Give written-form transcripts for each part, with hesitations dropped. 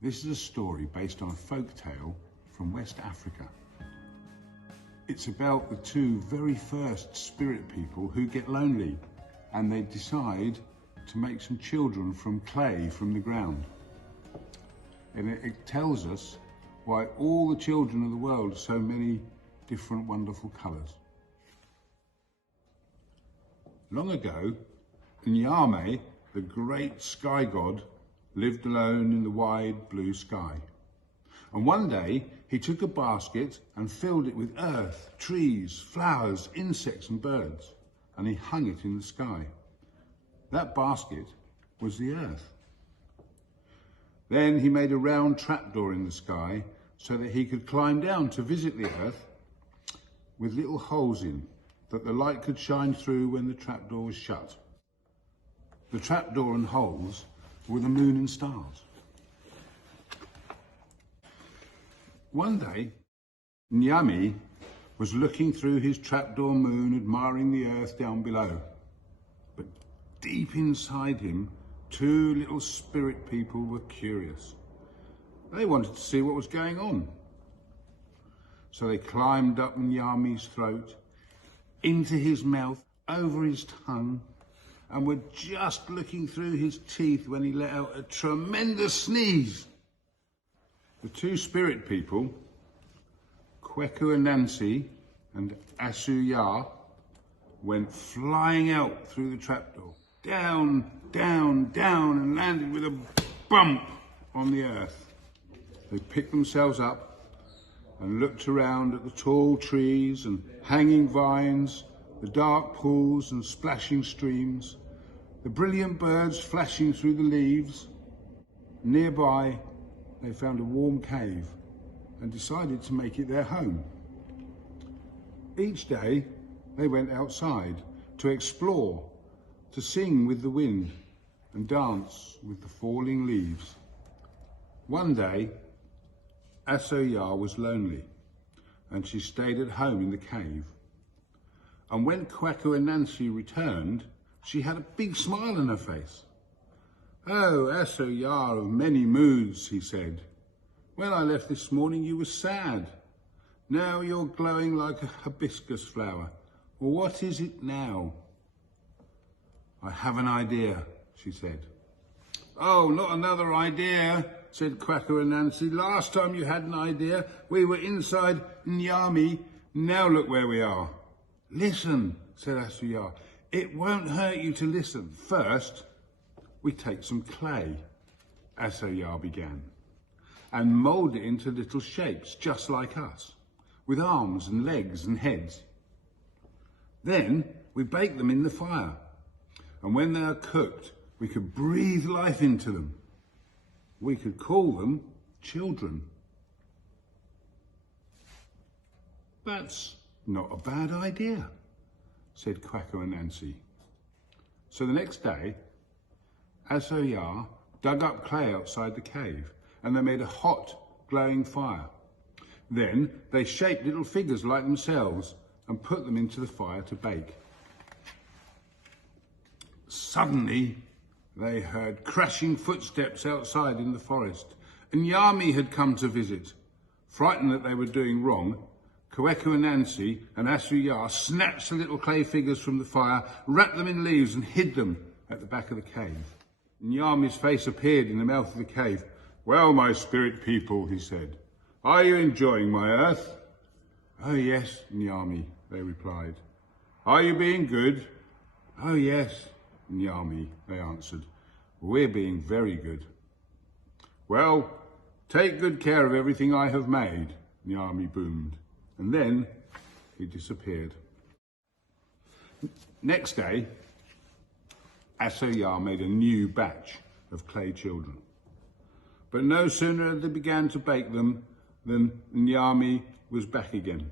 This is a story based on a folk tale from West Africa. It's about the two very first spirit people who get lonely and they decide to make some children from clay from the ground. And it tells us why all the children of the world are so many different wonderful colours. Long ago, Nyame, the great sky god, lived alone in the wide blue sky. And one day he took a basket and filled it with earth, trees, flowers, insects and birds, and he hung it in the sky. That basket was the earth. Then he made a round trapdoor in the sky so that he could climb down to visit the earth with little holes in, that the light could shine through when the trapdoor was shut. The trapdoor and holes were the moon and stars. One day, Nyame was looking through his trapdoor moon, admiring the earth down below. But deep inside him, two little spirit people were curious. They wanted to see what was going on. So they climbed up Nyame's throat, into his mouth, over his tongue, and were just looking through his teeth when he let out a tremendous sneeze. The two spirit people, Kweku and Nancy and Asuya, went flying out through the trapdoor, down, down, down, and landed with a bump on the earth. They picked themselves up and looked around at the tall trees and hanging vines, the dark pools and splashing streams, the brilliant birds flashing through the leaves. Nearby, they found a warm cave and decided to make it their home. Each day, they went outside to explore, to sing with the wind and dance with the falling leaves. One day, Asoya was lonely and she stayed at home in the cave. And when Kweku and Nancy returned, she had a big smile on her face. "Oh, Asoya of many moods," he said. "When I left this morning, you were sad. Now you're glowing like a hibiscus flower. Well, what is it now?" "I have an idea," she said. "Oh, not another idea," said Kweku and Nancy. "Last time you had an idea, we were inside Nyame. Now look where we are." "Listen," said Asuya. "It won't hurt you to listen. First, we take some clay," Asuya began, "and mould it into little shapes, just like us, with arms and legs and heads. Then we bake them in the fire, and when they are cooked, we could breathe life into them. We could call them children." "That's not a bad idea," said Kweku and Nancy. So the next day, Asoya dug up clay outside the cave, and they made a hot, glowing fire. Then they shaped little figures like themselves and put them into the fire to bake. Suddenly, they heard crashing footsteps outside in the forest, and Nyame had come to visit. Frightened that they were doing wrong, Kweku and Nancy and Asuya snatched the little clay figures from the fire, wrapped them in leaves and hid them at the back of the cave. Nyame's face appeared in the mouth of the cave. "Well, my spirit people," he said, "are you enjoying my earth?" "Oh yes, Nyame," they replied. "Are you being good?" "Oh yes, Nyame," they answered. "We're being very good." "Well, take good care of everything I have made," Nyame boomed. And then he disappeared. Next day, Asoya made a new batch of clay children. But no sooner had they began to bake them than Nyame was back again.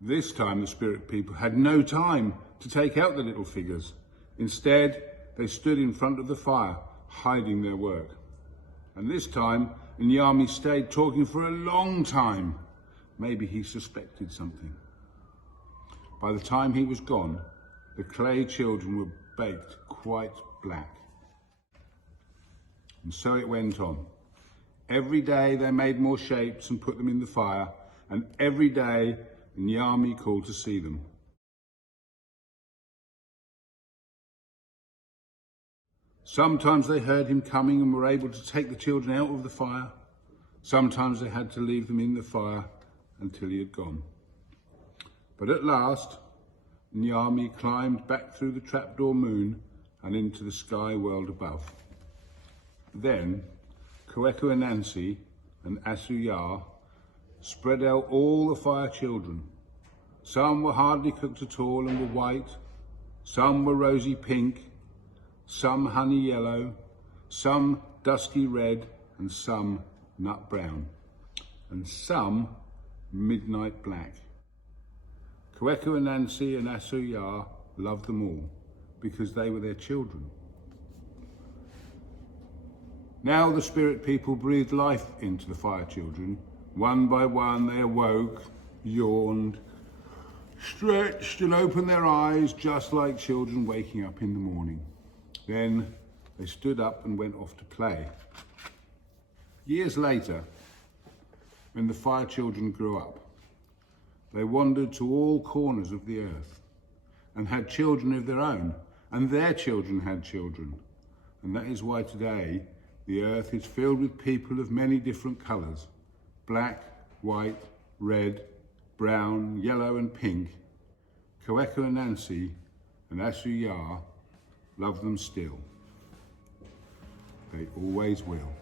This time the spirit people had no time to take out the little figures. Instead, they stood in front of the fire, hiding their work. And this time, Nyame stayed talking for a long time. Maybe he suspected something. By the time he was gone, the clay children were baked quite black. And so it went on. Every day they made more shapes and put them in the fire, and every day Nyami called to see them. Sometimes they heard him coming and were able to take the children out of the fire. Sometimes they had to leave them in the fire until he had gone. But at last, Nyami climbed back through the trapdoor moon and into the sky world above. Then, Kweku and Nancy and Asuya spread out all the fire children. Some were hardly cooked at all and were white. Some were rosy pink. Some honey yellow. Some dusky red. And some nut brown. And some midnight black. Kweku and Nancy and Asuya loved them all because they were their children. Now the spirit people breathed life into the fire children. One by one they awoke, yawned, stretched and opened their eyes just like children waking up in the morning. Then they stood up and went off to play. Years later, when the fire children grew up, they wandered to all corners of the earth and had children of their own, and their children had children. And that is why today the earth is filled with people of many different colours: black, white, red, brown, yellow and pink. Kweku and Nancy and Asuya love them still. They always will.